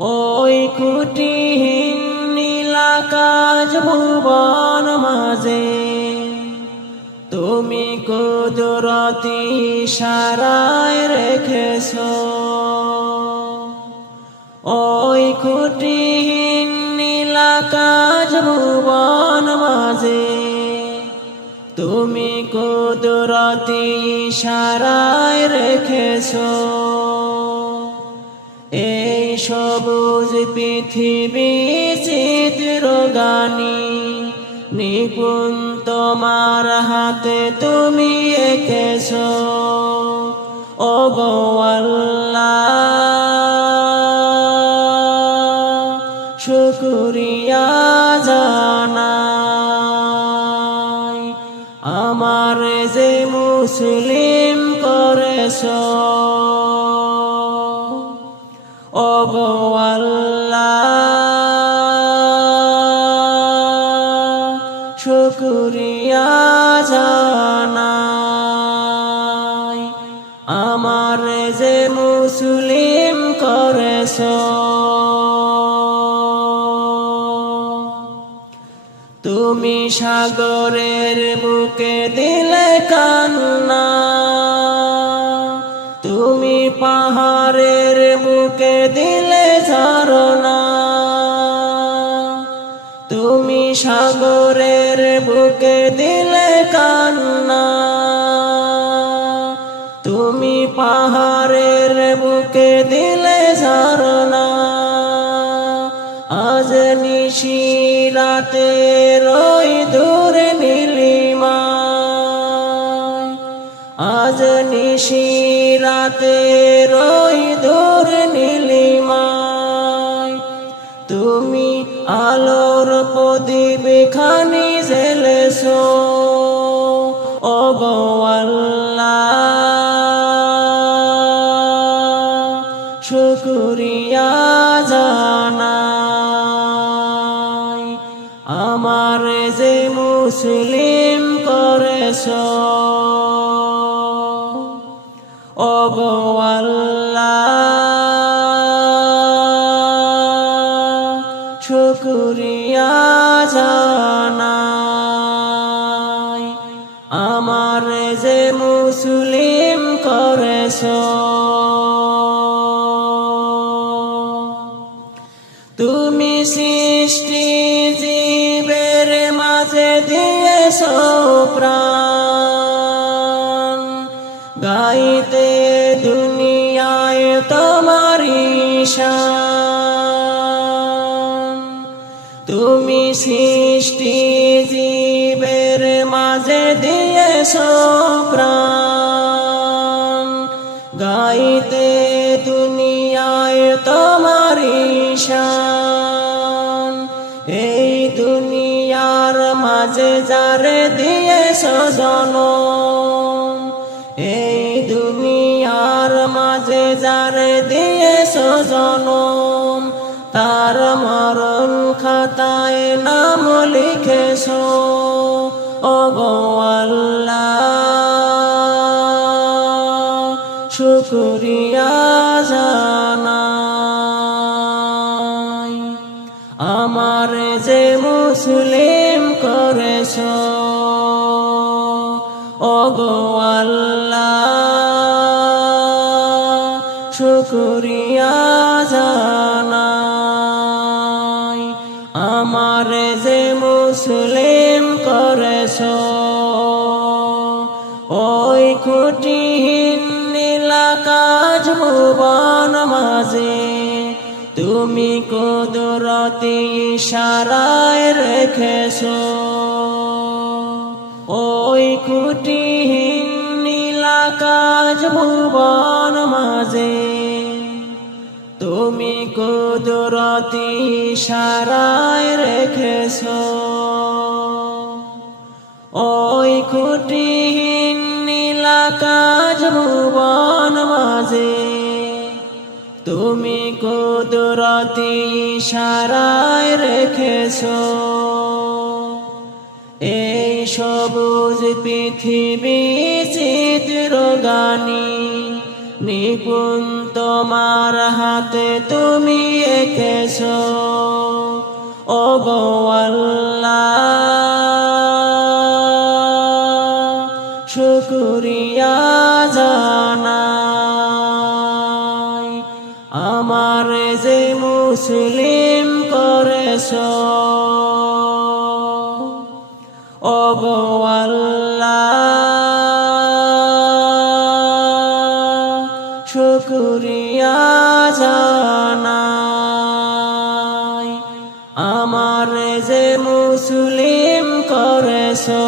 ওই কুটিহীন নীলাকাশ ভুবন মাঝে তুমি কুদরতি ইশারায় রেখেছো। ওই কুটিহীন নীলাকাশ ভুবন মাঝে তুমি কুদরতি ইশারায় রেখেছো। এই সবুজ পৃথিবী চিত্রগানী নিপুণ তোমার হাতে তুমি এঁকেছো। ওগো আল্লাহ শুকরিয়া জানাই, আমার যে মুসলিম করেছো। ওগো আল্লাহ শুকরিয়া জানাই, আমার যে মুসলিম করেছো। তুমি সাগরের বুকে দিলে কান্না, তুমি পাহাড়ের বুকে দিলে ঝরনা। তুমি সাগরের বুকে দিলে কান্না, তুমি পাহাড়ের বুকে দিলে ঝরনা। আজ নিশি রাতে রই দূরে নীলিমায়, আজ নিশি রাতে রই দূরে নীলিমায়। তুমি আলোর প্রদীপ খানি জ্বেলেছো। ওগো আল্লাহ শুকরিয়া জানাই, আমার যে মুসলিম করেছো। ওগো আল্লাহ শুকরিয়া জানাই, আমার যে মুসলিম করেছো। তুমি সৃষ্টি জীবের মাঝে দিয়েছো প্রাণ, গাইতে দুনিয়ায় তোমারি শান। তুমি সৃষ্টি জীবের মাঝে দিয়েছো প্রাণ, গাইতে দুনিয়ায় তোমারি শান। এই দুনিয়ার মাঝে যারে দিয়েছো জনম, এই দুনিয়ার মাঝে যারে দিয়েছো জনম, তার মরণ খাতায় নাম লিখেছো। ওগো আল্লাহ শুকরিয়া জানাই, আমার যে মুসলিম করেছো। ওগো আল্লাহ শুকরিয়া জানাই, আমার যে মুসলিম করেছো। ওই কুটিহীন নীলাকাশ ভুবন মাঝে তুমি কুদরতি ইশারায় রেখেছো। ওই কুটিহীন নীলাকাশ ভুবন মাঝে তুমি কুদরতি ইশারায় রেখেছো। ওই কুটিহীন নীলাকাশ ভুবন মাঝে তুমি কুদরতি ইশারায় রেখেছো। এই সবুজ পৃথিবী চিত্রগানী নিপুণ তোমার হাতে তুমি রেখেছো ওগো আল্লাহ শুকরিয়া জানাই আমার যে মুসলিম করেছো ওগো আল্লাহ শুকরিয়া জানাই আমার যে মুসলিম করেছো